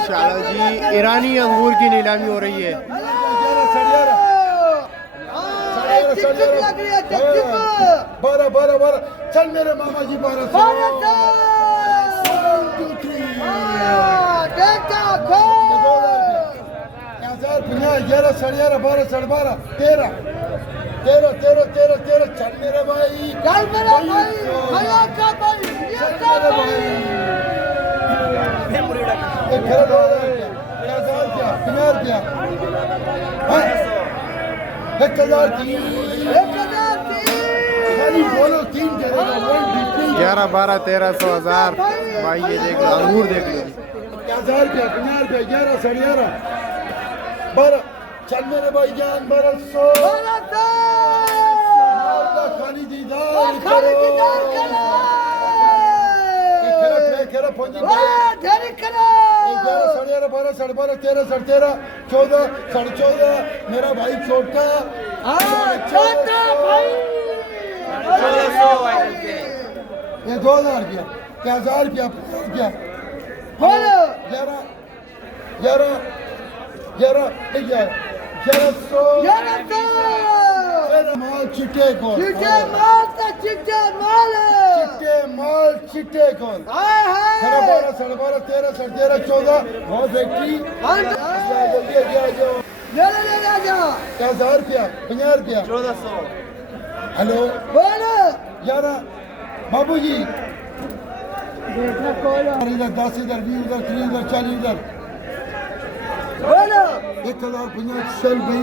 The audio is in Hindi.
चलो जी, ईरानी अंगूर की नीलामी हो रही है। बारह बारह बारह चल मेरे मामा जी 12 चल मेरे भाई बोलो 3 11, 12, 1300, 1000 भाई, ये देख लो अंगूर देख लो। 1000 रुपया 50 रुपया 11 11.5 12 चल मेरे भाई जान 1200 खाली दीदार करो खेरा पंजी 11 11.5 12 12.5 13 13 14 14.5 मेरा भाई छोटा छोटा भाई 1400 ये 2000 रुपया 1000 रुपया 11 11 11 11 1100 माल चिट्टे को चिट्टे माल तो चिट्टे माल चिट्टे कौन 12 12 13 13 14 बहुत फैक्ट्री जल्दी आ जाओ ले जा 1000 रुपया 50 रुपया 1400 हेलो बोलो 11 बाबू जी देखा कौन इधर 10 इधर 20 इधर 30 इधर 40 इधर बोलो 1050 सेल भाई